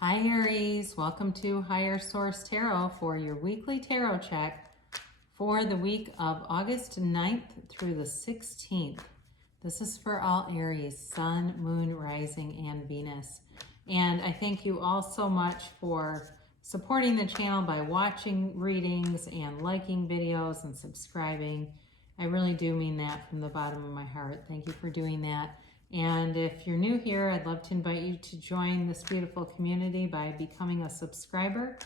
Hi Aries, welcome to Higher Source Tarot for your weekly tarot check for the week of August 9th through the 16th. This is for all Aries, Sun, Moon, Rising, and Venus. And I thank you all so much for supporting the channel by watching readings and liking videos and subscribing. I really do mean that from the bottom of my heart. Thank you for doing that. And if you're new here, I'd love to invite you to join this beautiful community by becoming a subscriber.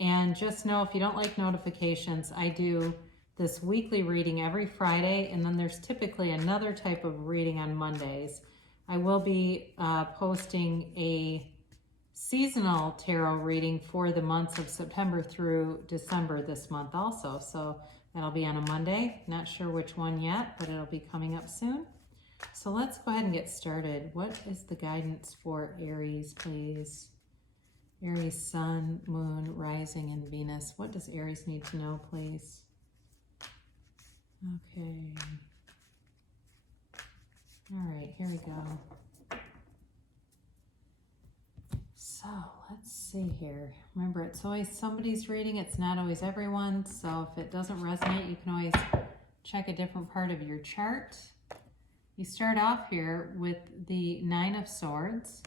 And just know, if you don't like notifications, I do this weekly reading every Friday, and then there's typically another type of reading on Mondays. I will be posting a seasonal tarot reading for the months of September through December this month also. So that'll be on a Monday. Not sure which one yet, but it'll be coming up soon. So let's go ahead and get started. What is the guidance for Aries, please? Aries, Sun, Moon, Rising, and Venus. What does Aries need to know, please? Okay. All right, here we go. So let's see here. Remember, it's always somebody's reading. It's not always everyone. So if it doesn't resonate, you can always check a different part of your chart. You start off here with the Nine of Swords,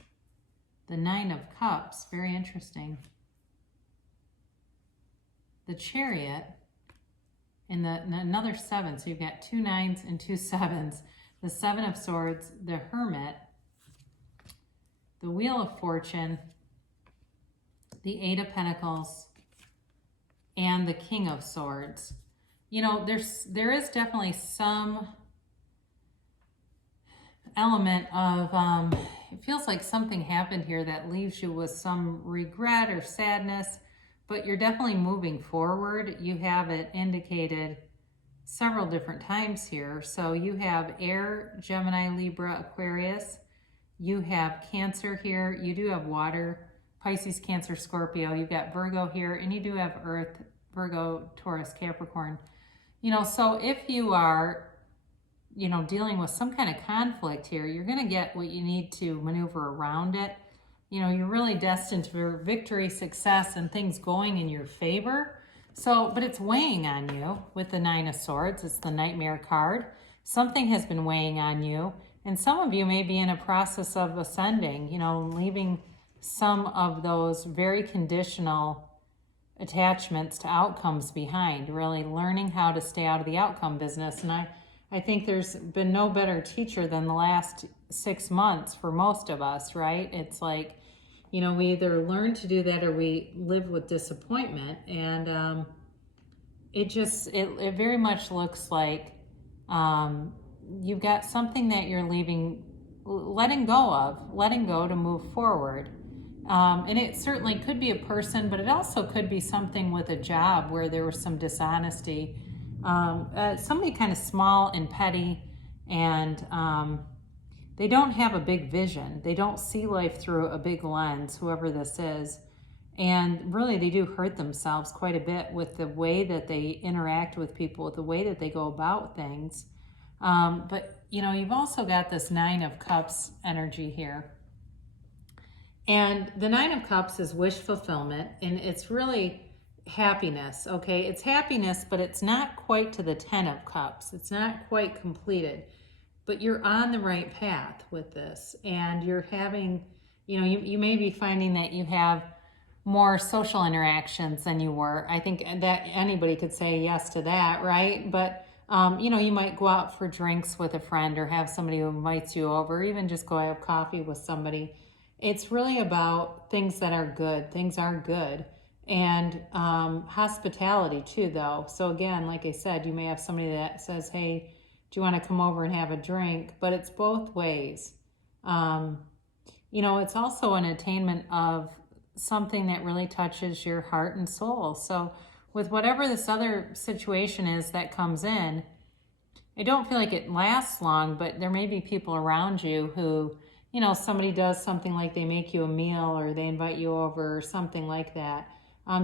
the Nine of Cups, very interesting, the Chariot, and another seven, so you've got two nines and two sevens, the Seven of Swords, the Hermit, the Wheel of Fortune, the Eight of Pentacles, and the King of Swords. You know, there is definitely some element of it feels like something happened here that leaves you with some regret or sadness, but you're definitely moving forward. You have it indicated several different times here. So you have Air, Gemini, Libra, Aquarius. You have Cancer here. You do have water, Pisces, Cancer, Scorpio. You've got Virgo here, and you do have Earth, Virgo, Taurus, Capricorn. You know, so if you are dealing with some kind of conflict here, you're going to get what you need to maneuver around it. You know, you're really destined for victory, success, and things going in your favor. So, but it's weighing on you with the Nine of Swords. It's the Nightmare card. Something has been weighing on you, and some of you may be in a process of ascending, leaving some of those very conditional attachments to outcomes behind, really learning how to stay out of the outcome business. And I think there's been no better teacher than the last 6 months for most of us, right? It's like, we either learn to do that or we live with disappointment. And it very much looks like you've got something that you're letting go to move forward. And it certainly could be a person, but it also could be something with a job where there was some dishonesty. Somebody kind of small and petty, and they don't have a big vision. They don't see life through a big lens, whoever this is. And really, they do hurt themselves quite a bit with the way that they interact with people, with the way that they go about things. But, you've also got this Nine of Cups energy here. And the Nine of Cups is wish fulfillment, and it's really happiness. Okay, it's happiness, but it's not quite to the 10 of Cups. It's not quite completed, but you're on the right path with this, and you're having, you may be finding that you have more social interactions than you were. I think that anybody could say yes to that, right? But you might go out for drinks with a friend, or have somebody who invites you over, or even just go have coffee with somebody. It's really about things that are good. Things are good. And hospitality too, though. So again, like I said, you may have somebody that says, hey, do you want to come over and have a drink? But it's both ways. It's also an attainment of something that really touches your heart and soul. So with whatever this other situation is that comes in, I don't feel like it lasts long, but there may be people around you who, somebody does something like they make you a meal, or they invite you over, or something like that.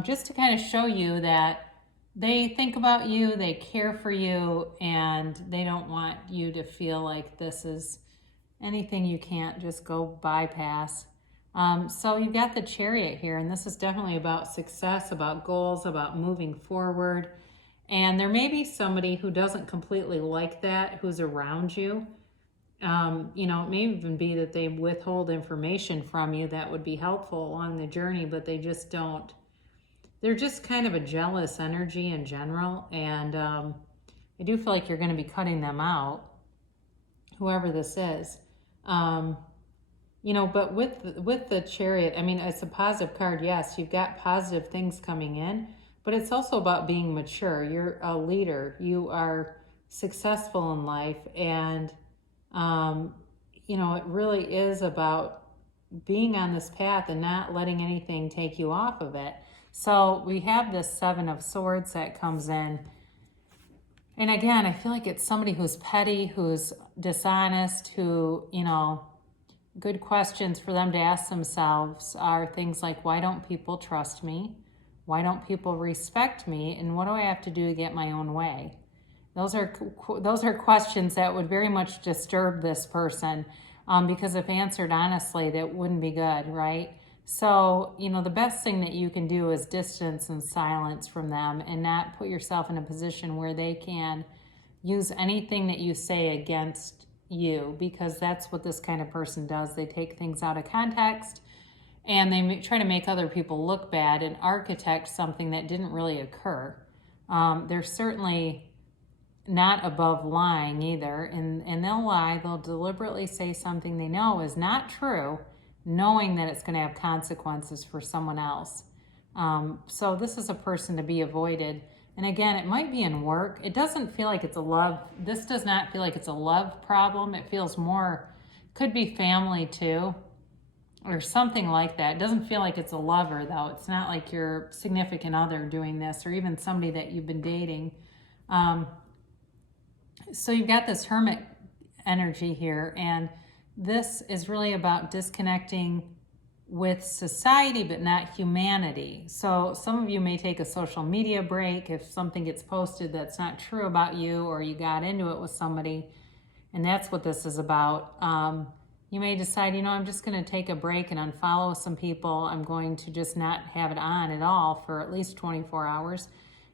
Just to kind of show you that they think about you, they care for you, and they don't want you to feel like this is anything you can't just go bypass. So you've got the Chariot here, and this is definitely about success, about goals, about moving forward. And there may be somebody who doesn't completely like that, who's around you. You know, it may even be that they withhold information from you that would be helpful along the journey, but they just don't. They're just kind of a jealous energy in general. And I do feel like you're going to be cutting them out, whoever this is. You know, but with the Chariot, I mean, it's a positive card. Yes, you've got positive things coming in, but it's also about being mature. You're a leader. You are successful in life, and you know, it really is about being on this path and not letting anything take you off of it. So we have this Seven of Swords that comes in. And again, I feel like it's somebody who's petty, who's dishonest, who, you know, good questions for them to ask themselves are things like, why don't people trust me? Why don't people respect me? And what do I have to do to get my own way? Those are questions that would very much disturb this person, because if answered honestly, that wouldn't be good, right? So, you know, the best thing that you can do is distance and silence from them and not put yourself in a position where they can use anything that you say against you, because that's what this kind of person does. They take things out of context and they try to make other people look bad and architect something that didn't really occur. They're certainly not above lying either, and they'll lie. They'll deliberately say something they know is not true, knowing that it's going to have consequences for someone else. So this is a person to be avoided. And again, it might be in work. It doesn't feel like it's a love. This does not feel like it's a love problem. It feels more, could be family too, or something like that. It doesn't feel like it's a lover though. It's not like your significant other doing this, or even somebody that you've been dating. So you've got this Hermit energy here, and this is really about disconnecting with society but not humanity. So some of you may take a social media break if something gets posted that's not true about you, or you got into it with somebody, and that's what this is about. You may decide, you know, I'm just going to take a break and unfollow some people. I'm going to just not have it on at all for at least 24 hours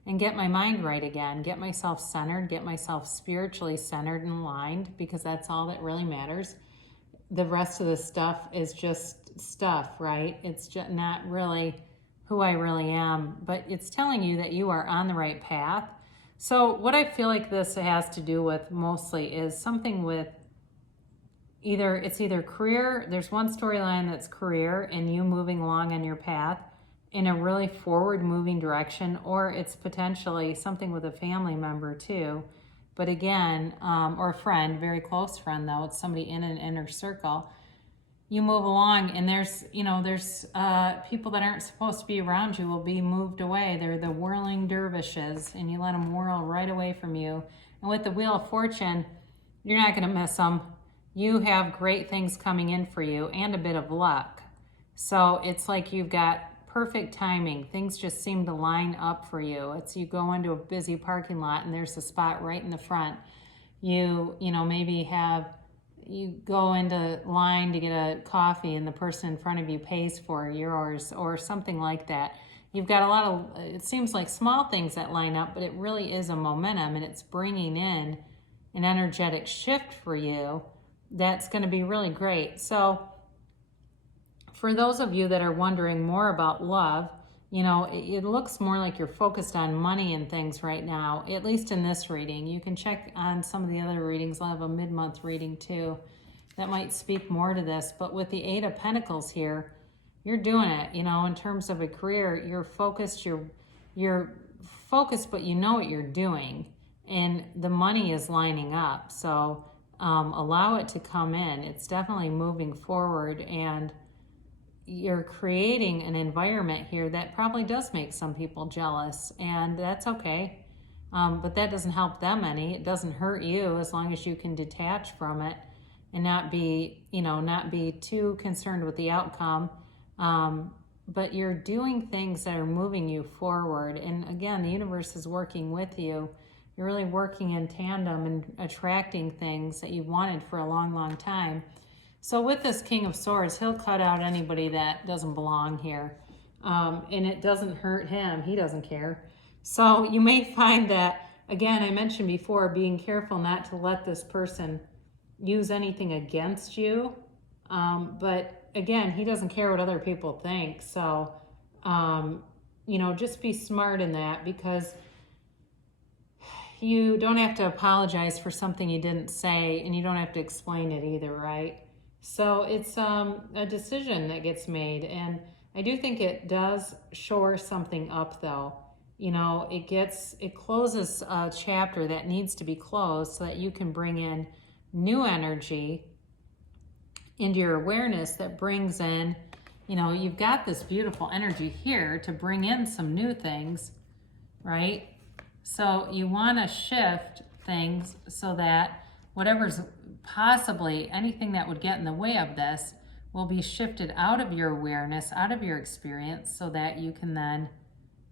and get my mind right again, get myself centered, get myself spiritually centered and aligned, because that's all that really matters. The rest of the stuff is just stuff, right? It's just not really who I really am, but it's telling you that you are on the right path. So what I feel like this has to do with mostly is something with it's either career. There's one storyline that's career and you moving along on your path in a really forward moving direction, or it's potentially something with a family member too. But again, or a friend, very close friend though, it's somebody in an inner circle. You move along and there's people that aren't supposed to be around you will be moved away. They're the whirling dervishes, and you let them whirl right away from you. And with the Wheel of Fortune, you're not going to miss them. You have great things coming in for you and a bit of luck. So it's like you've got perfect timing. Things just seem to line up for you. It's you go into a busy parking lot and there's a spot right in the front. You go into line to get a coffee and the person in front of you pays for yours, or something like that. You've got a lot of, it seems like small things that line up, but it really is a momentum, and it's bringing in an energetic shift for you that's going to be really great. So for those of you that are wondering more about love, it looks more like you're focused on money and things right now, at least in this reading. You can check on some of the other readings. I'll have a mid-month reading too that might speak more to this. But with the Eight of Pentacles here, you're doing it, in terms of a career. You're focused, you're focused, but you know what you're doing. And the money is lining up. So allow it to come in. It's definitely moving forward, and you're creating an environment here that probably does make some people jealous, and that's okay. But that doesn't help them any. It doesn't hurt you as long as you can detach from it and not be too concerned with the outcome. But you're doing things that are moving you forward. And again, the universe is working with you. You're really working in tandem and attracting things that you wanted for a long, long time. So with this King of Swords, he'll cut out anybody that doesn't belong here. And it doesn't hurt him. He doesn't care. So you may find that, again, I mentioned before, being careful not to let this person use anything against you. But again, he doesn't care what other people think. So, you know, just be smart in that, because you don't have to apologize for something you didn't say, and you don't have to explain it either, right? So it's a decision that gets made, and I do think it does shore something up, though. You know, it closes a chapter that needs to be closed so that you can bring in new energy into your awareness that brings in, you know, you've got this beautiful energy here to bring in some new things, right? So you want to shift things so that whatever's possibly anything that would get in the way of this will be shifted out of your awareness, out of your experience, so that you can then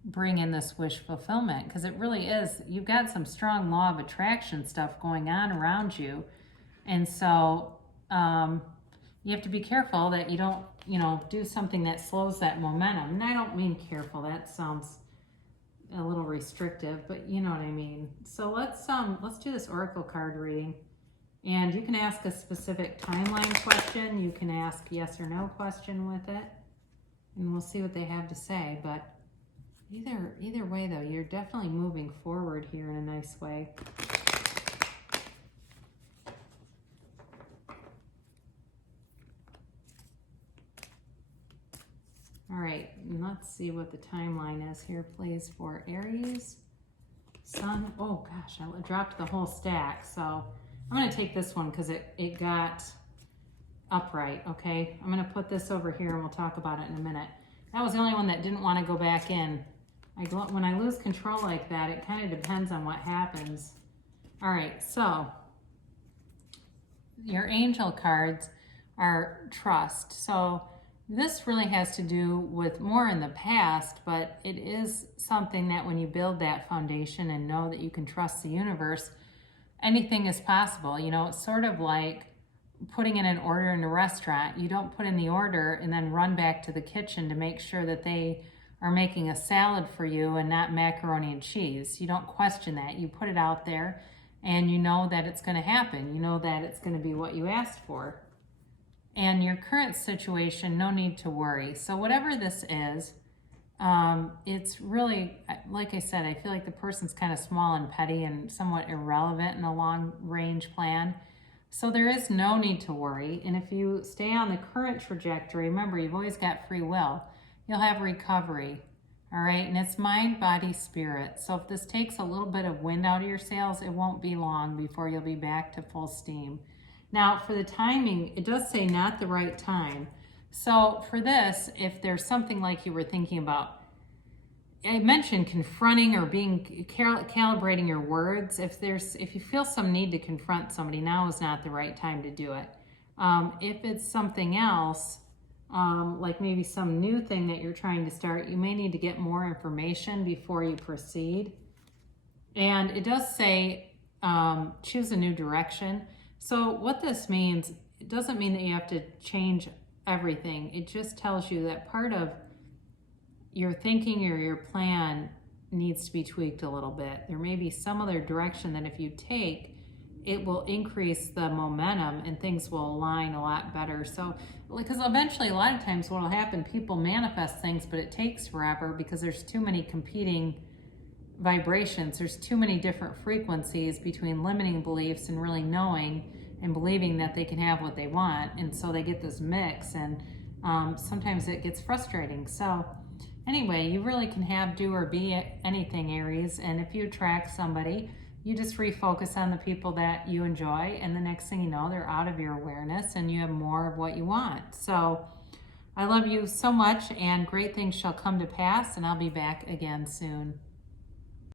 bring in this wish fulfillment. Because it really is, you've got some strong law of attraction stuff going on around you. And so you have to be careful that you don't, you know, do something that slows that momentum. And I don't mean careful, that sounds a little restrictive, but you know what I mean. So let's do this oracle card reading. And you can ask a specific timeline question. You can ask yes or no question with it. And we'll see what they have to say. But either way, though, you're definitely moving forward here in a nice way. All right, and let's see what the timeline is here, please, for Aries, Sun. Oh, gosh, I dropped the whole stack, so I'm going to take this one because it got upright, okay? I'm going to put this over here, and we'll talk about it in a minute. That was the only one that didn't want to go back in. When I lose control like that, it kind of depends on what happens. All right, so your angel cards are trust. So this really has to do with more in the past, but it is something that when you build that foundation and know that you can trust the universe, anything is possible. You know, it's sort of like putting in an order in a restaurant. You don't put in the order and then run back to the kitchen to make sure that they are making a salad for you and not macaroni and cheese. You don't question that. You put it out there and you know that it's going to happen. You know that it's going to be what you asked for. And your current situation, no need to worry. So whatever this is, it's really, like I said, I feel like the person's kind of small and petty and somewhat irrelevant in a long-range plan. So there is no need to worry. And if you stay on the current trajectory, remember, you've always got free will. You'll have recovery, all right? And it's mind, body, spirit. So if this takes a little bit of wind out of your sails, it won't be long before you'll be back to full steam. Now, for the timing, it does say not the right time. So for this, if there's something like you were thinking about, I mentioned confronting or being calibrating your words. If you feel some need to confront somebody, now is not the right time to do it. If it's something else, like maybe some new thing that you're trying to start, you may need to get more information before you proceed. And it does say choose a new direction. So what this means, it doesn't mean that you have to change everything. It just tells you that part of your thinking or your plan needs to be tweaked a little bit. There may be some other direction that if you take, it will increase the momentum and things will align a lot better. So, because eventually a lot of times what will happen, people manifest things, but it takes forever because there's too many competing vibrations. There's too many different frequencies between limiting beliefs and really knowing and believing that they can have what they want. And so they get this mix, and sometimes it gets frustrating. So anyway, you really can have, do, or be anything, Aries. And if you attract somebody, you just refocus on the people that you enjoy, and the next thing you know, they're out of your awareness and you have more of what you want. So I love you so much, and great things shall come to pass, and I'll be back again soon.